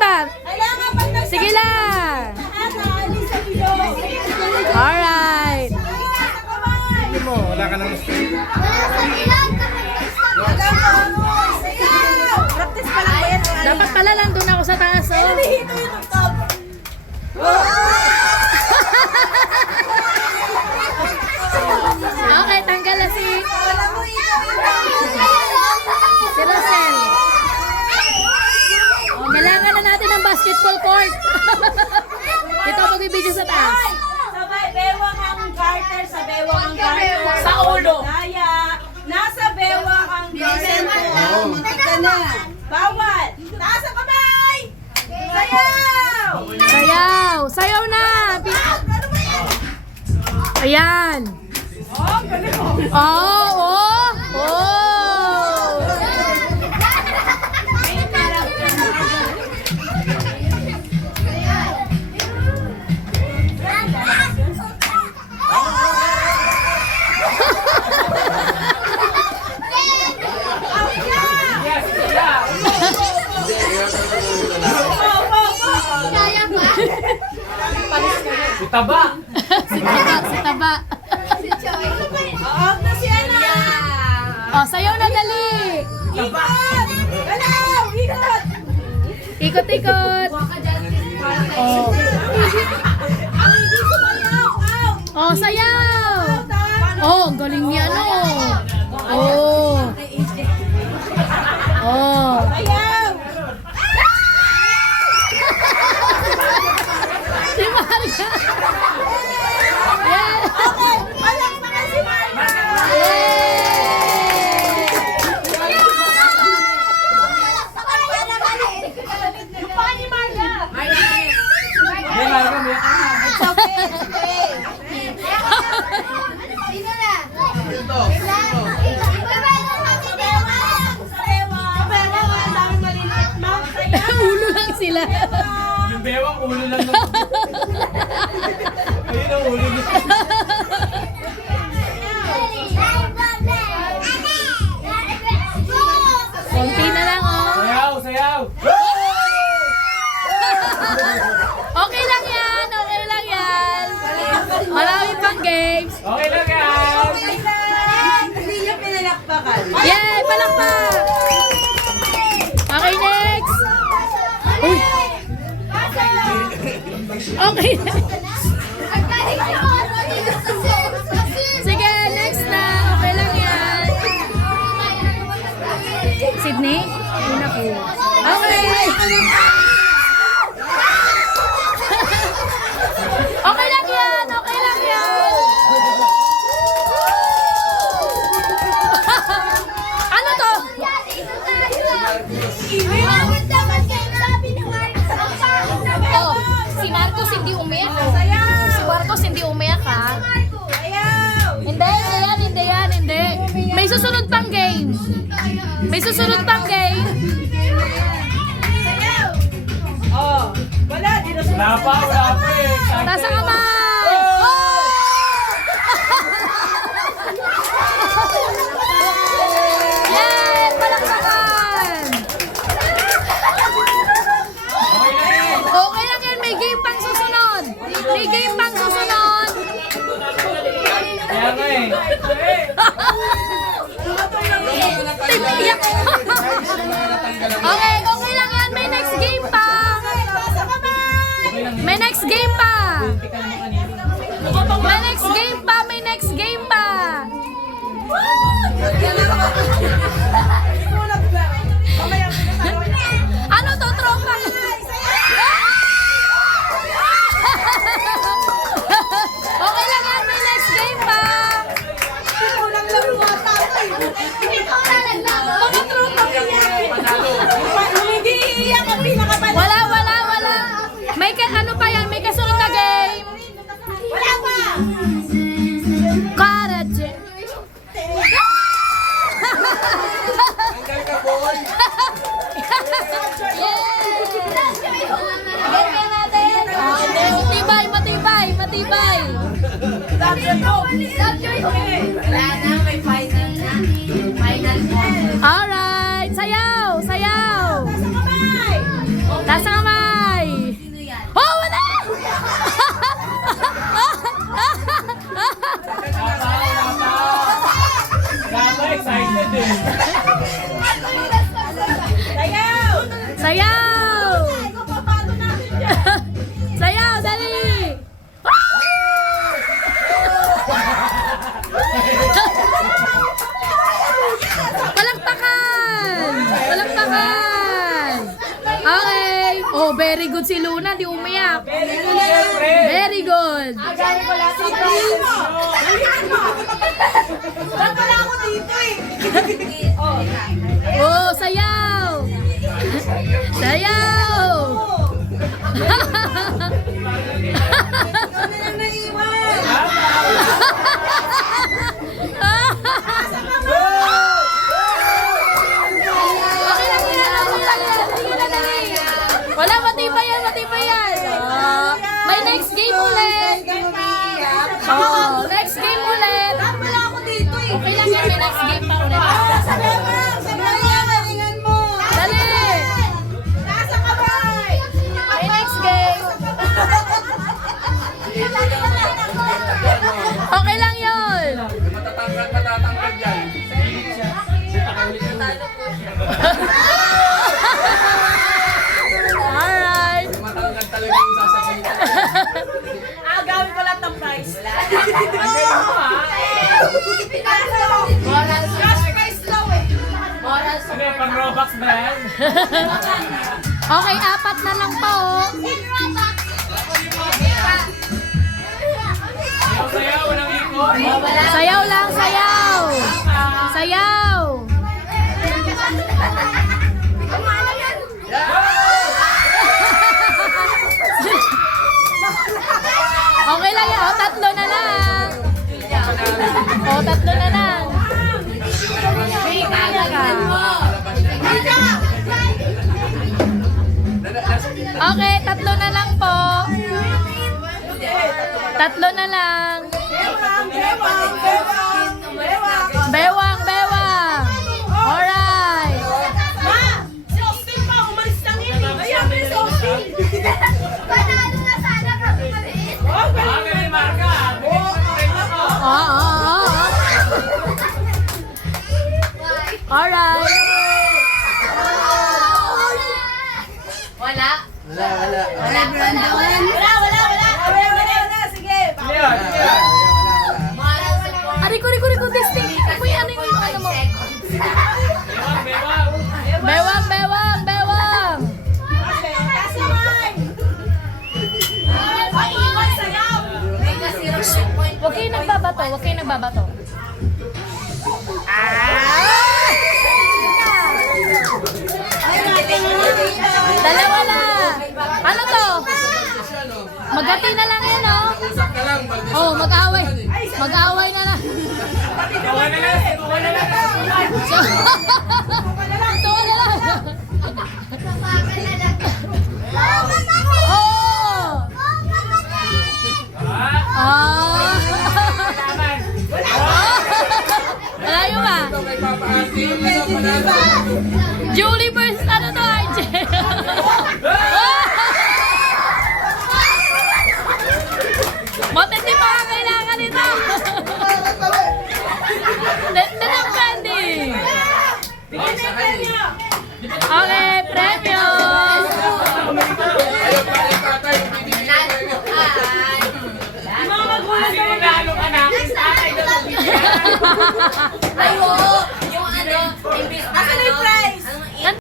ba? Sige lang. Alright. Wala ka nang straight. Dapat pala lang doon ako sa taas, oh. Okay, tanggal na si Russell. Kailangan na natin ng basketball court. Ito magbibideo sa taas. Sabay, bewang ang garter, sa bewang ang garter. Sa ulo. Kaya, nasa bewang ang garter. Bawal. Taas ang kamay. Sayaw. Sayaw! Sayaw na! Ayan! Oh! Oh! Oh! Taba! Si Taba! Oo, na si Ana. Oh, sayaw na dali! Ikot. Galaw. Ikot. Ikot-ikot! Oh! Oh, sayaw! Oh, ang galing niya, no? Oh! Oh! Sayaw. Si Marga! Yeah! Okay. Alam mo na si Marga. Yung pa ni Marga. Hindi, Marga, may It's okay. It's okay. Ulo lang sila. yung bewang ulo lang. Ayun ang ulo niya. Konti na lang, oh. Sayaw, sayaw! Okay lang yan, okay lang yan. Marami pang games. Okay lang yan! Hindi niya pinalakpakan. Yay, palakpak. Okay, next. Uy. Okay. Sige, next na. Okay lang yan. Sydney? Una po. Okay. Okay lang yan. Okay lang yan. Ano to? Oh, si Marcos hindi umiyak. Si Marcos hindi umiyak, ha? Hindi, hindi yan, hindi. May susunod pang game. May susunod pang game. Oh, wala. Di na Wala pa, wala pa eh. Taas ang kamay. Oh! Yay! Palakpakan! Okay lang yan. May game pang susunod. May game pang susunod. Kaya nga eh. Titiyak. Okay, okay lang yan. May next game pa. May next game pa. May next game pa. May next game pa. Ano to, tropa? Okay lang yan. May next game pa. Mga tropa. Wala, wala, wala. May ano pa yan? May kasunod na game. Wala pa! Karate. Ganyan natin. Matibay, matibay, matibay. Wala na, may final na. Final na. Alright, sayaw, sayaw. Sa kamay! Taas ang kamay. excited eh. Sayaw! Sayaw! Ikaw, papalo natin dyan. Sayaw, dali! Palakpakan! Palakpakan! Okay. Oh, very good si Luna. Di umiyak. Siyempre. Very good. Agawin ko lang sa prize mo. Ba't wala ako dito eh? Oh, sayaw! Sayaw! Ikaw na lang naiwan. Okay lang yan, okay lang yan. Sige na, dali. Wala, matibay yan, matibay yan. May next game ulit. Oh, next game ulit. Ba't wala ako dito eh? Okay lang yan, may next game pa ulit. Sa bewang! Sa bewang! Galingan mo! Dali. Nasa kamay! May next game. Okay lang yun. Matatangkad yan. Alright. Matangkad talaga yung sasasalita. Agawin ko lang ng prize. Cash prize lang eh. Ano yung pang Robux ba yan? Okay, apat na lang po. Sayaw, walang ikot. Sayaw lang, sayaw. Sayaw. Okay lang yan. O, tatlo na lang. O, tatlo na lang. Okay, tatlo na lang po. Tatlo na lang. Bewang! Bewang! Bewang! Bewang! Bewang, bewang. Alright. Ma! Si Austin pa! Umalis lang yun eh! Ayan, may si Austin! Oh, galing Galing Marka. Bigyan mo ako. Oo. Alright. Wala, wala. Wala! Wala! Sige! Ano yun? Ano yun? Ariko, testing. Uy, ano yung ano mo? Bewang, bewang. Bewang, bewang, bewang. Okay, taas naman! Ay, iwan sayaw! Huwag kayo nagbabato, huwag kayo nagbabato. Dalawa lang. Ano to? Magati na lang yan, oh. Usap ka lang, Valdez. Oh, mag-away. Mag-away na lang. Tuwa na lang. Tuwa na lang. Tuwa na lang. Oh! Ah! Taman. Malayo ba? Ito kay Papa Ate, ano panalo? Julie versus ano to, RJ? Matindi pa ang kailangan nito. Tende ng candy. Bigyan na yung premyo! Okay, premyo. Ayaw pa kay tatay, bibigyan ko yun. Yung mga magulang Sino nalo ka na? Tatay daw bigyan. Ay, oo. Yung ano, imbis na